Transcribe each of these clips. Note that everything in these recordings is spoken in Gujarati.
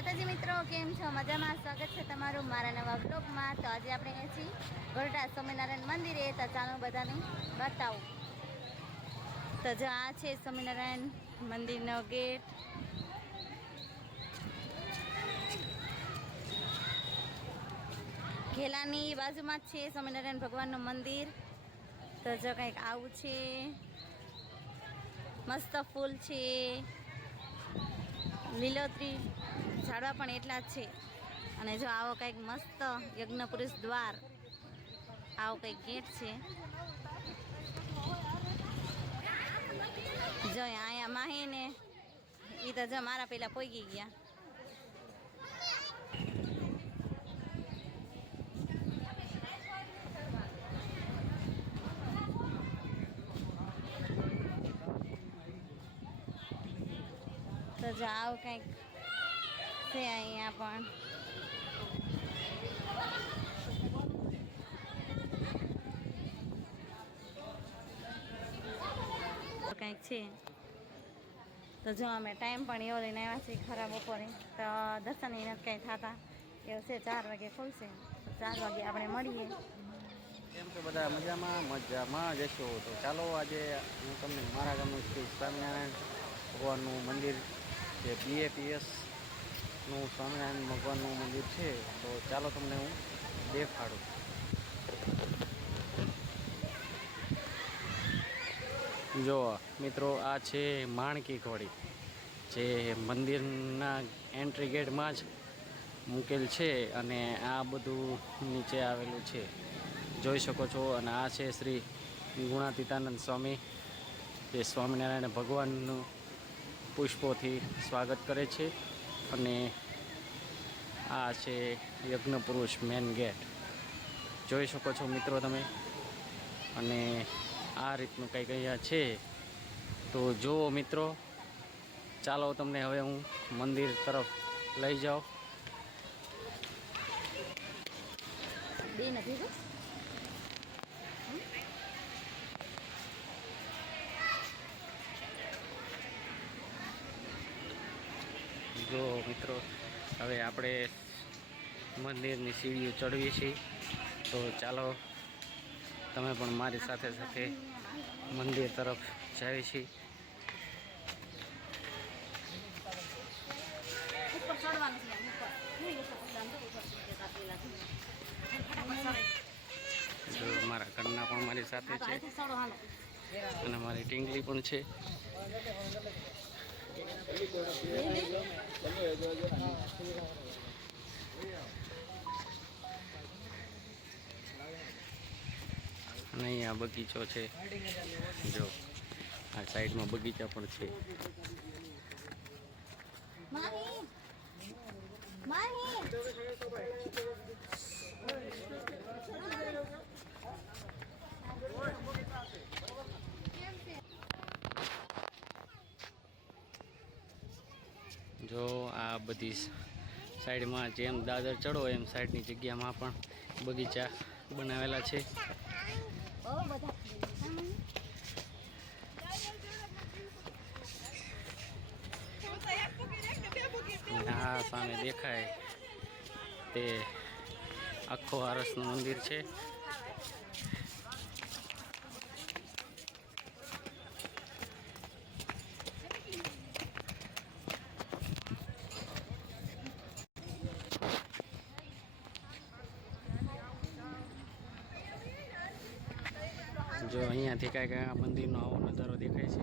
માતાજી મિત્રો, કેમ છો? મજામાં? સ્વાગત છે તમારું મારા નવા બ્લોગમાં। તો આજે આપણે અહીંયા છીએ ગોરડા સ્વામિનારાયણ મંદિરે। તો ચાલો બધાને બતાવું। તો જો આ છે સ્વામિનારાયણ મંદિરનો ગેટ। ઘેલાની બાજુમાં જ છે સ્વામિનારાયણ ભગવાનનું મંદિર। તો જો કંઈક આવું છે, મસ્ત ફૂલ છે, લીલોતરી ઝાડવા પણ એટલા જ છે। અને જો આવો કંઈક મસ્ત યજ્ઞ પુરુષ દ્વાર, આવો કંઈક ગેટ છે। જો અહીંયા માહી ને એ તો જો મારા પેલા પોગી ગયા। તો જો આવું કંઈક છે અહીંયા પણ। કંઈક છે તો જો અમે ટાઈમ પણ એવો લઈને આવ્યા છીએ ખરાબ બપોરે। તો દર્શન એ નથી કંઈ થતા, એવું છે 4 વાગે ખુલશે। 4 વાગે આપણે મળીએ। કેમ કે બધા મજામાં જશો। તો ચાલો આજે હું તમને મારા ગામનું શ્રી સ્વામિનારાયણ ભગવાનનું મંદિર જે BAPSનું સ્વામિનારાયણ ભગવાનનું મંદિર છે, તો ચાલો તમને હું દેખાડું। જો મિત્રો, આ છે માણકી ઘોડી, જે મંદિરના એન્ટ્રી ગેટમાં જ મૂકેલ છે અને આ બધું નીચે આવેલું છે, જોઈ શકો છો। અને આ છે શ્રી ગુણાતીતાનંદ સ્વામી, જે સ્વામિનારાયણ ભગવાનનું પુષ્પોથી સ્વાગત કરે છે। અને આ છે યજ્ઞ પુરુષ મેન ગેટ, જોઈ શકો છો મિત્રો તમે। અને આ રીતનું કંઈક અહીંયા છે। તો જુઓ મિત્રો, ચાલો તમને હવે હું મંદિર તરફ લઈ જાઉં। જો મિત્રો, હવે આપણે મંદિરની સીડીઓ ચડવીએ છીએ। તો ચાલો તમે પણ મારી સાથે સાથે મંદિર તરફ જઈએ છીએ। જો મારા કન્યા પણ મારી સાથે છે અને મારી ટીંગલી પણ છે। અને અહીંયા બગીચો છે, જો આ સાઈડમાં બગીચા પણ છે। જો આ બધી સાઈડમાં જેમ દાદર ચડો એમ સાઈડની જગ્યામાં પણ બગીચા બનાવેલા છે। આ સામે દેખાય તે આખો આરસનું મંદિર છે। જો અહીંયાથી કાંઈક આ મંદિરનો આવો નજારો દેખાય છે।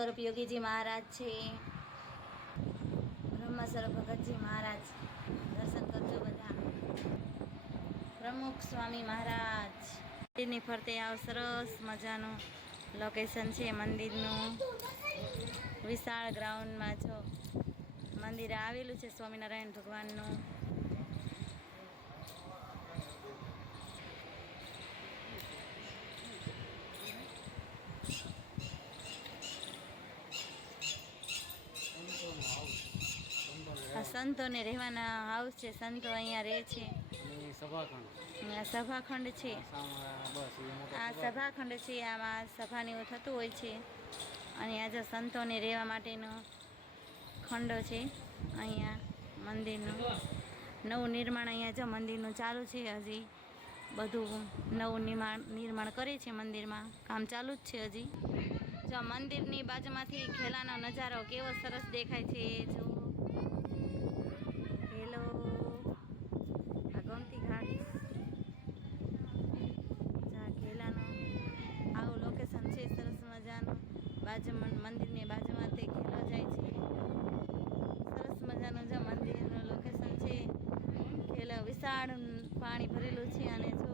સ્વરૂપ યોગીજી મહારાજ છે, બ્રહ્મ સ્વરૂપ ભગતજી મહારાજ, દર્શન કરજો બધા. પ્રમુખ સ્વામી મહારાજ. મંદિરની ફરતે આવ, સરસ મજાનું લોકેશન છે મંદિરનું. વિશાળ ગ્રાઉન્ડમાં જો મંદિર આવેલું છે સ્વામિનારાયણ ભગવાનનું. આ સંતોને રહેવાના હાઉસ છે, સંતો અહીંયા રહે છે. આ સભાખંડ છે, આ સભાખંડ છે. આમાં સભાને એવું થતું હોય છે. અને આ જો સંતોને રહેવા માટેનો ખંડો છે. અહીંયા મંદિરનું નવું નિર્માણ, અહીંયા જો મંદિરનું ચાલુ છે. હજી બધું નવું નિર્માણ કરે છે. મંદિરમાં કામ ચાલુ જ છે હજી. જો મંદિરની બાજુમાંથી ખેલાનો નજારો કેવો સરસ દેખાય છે. જો હેલો, આ ગોમતી ઘાટ, ખેલાનો આવું લોકેશન છે સરસ મજાનું. મંદિરની બાજુમાં તે ખેલો જાય છે. સરસ મજાનું જો મંદિરનું લોકેશન છે. ખેલો વિશાળ પાણી ભરેલું છે. અને જો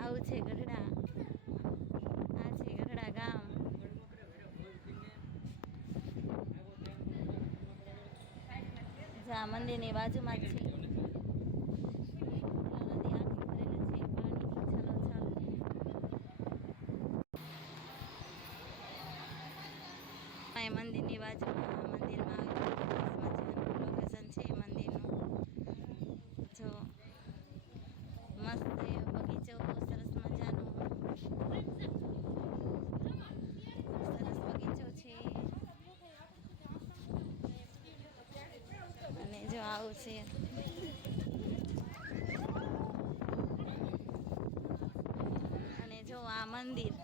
આવું છે ગઢડા. આ છે ગઢડા ગામ. જા મંદિરની બાજુમાં જ છે. નદી આખી ભરેલી છે પાણીની છલોછલ. આ મંદિરની બાજુમાં મંદિરમાં લોકેશન છે મંદિરનું. જો મસ્ત બગીચો, સરસ મજાનો સરસ બગીચો છે. અને જો આવું છે. અને જો આ મંદિર.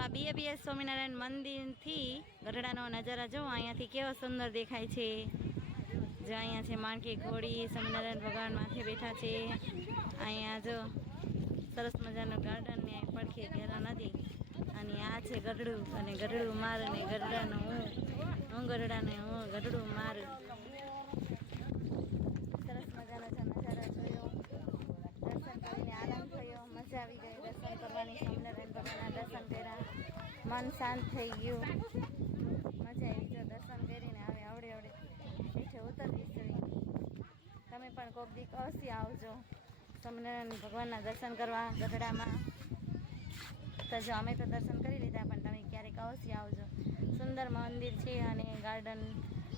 આ BABS સ્વામિનારાયણ મંદિરથી ગઢડાનો નજારા જો અહીંયાથી કેવો સુંદર દેખાય છે. જો અહીંયા છે માણકી ઘોડી, સ્વામિનારાયણ ભગવાન માથે બેઠા છે. અહીંયા જો સરસ મજાનું ગાર્ડન ને પડખે ઘેરા નદી. અને આ છે ગઢડું. અને ગઢડું માર અને ગઢડાનું હું ગઢડાને હું ગઢડું મારું. સરસ મજાનો નજારો જોયો, દર્શન કરીને આનંદ થયો, મજા આવી ગઈ દર્શન કરવાની. સ્વામિનારાયણ ભગવાનના દર્શન કર્યા, મન શાંત થઈ ગયું, મજા આવી. જો દર્શન કરીને હવે આવડે હેઠે ઉતરવી જોઈએ. તમે પણ કોક દી અવશ્ય આવજો સ્વામિનારાયણ ભગવાનના દર્શન કરવા ગઢડામાં. તો જો અમે તો દર્શન કરી લીધા, પણ તમે ક્યારેક અવશ્ય આવજો. સુંદર મંદિર છે અને ગાર્ડન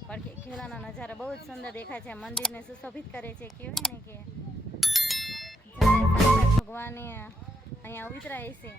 પડખે ખેલાનો નજારો બહુ જ સુંદર દેખાય છે. મંદિરને સુશોભિત કરે છે. કહેવાય ને કે ભગવાને અહીંયા ઉતરાય છે.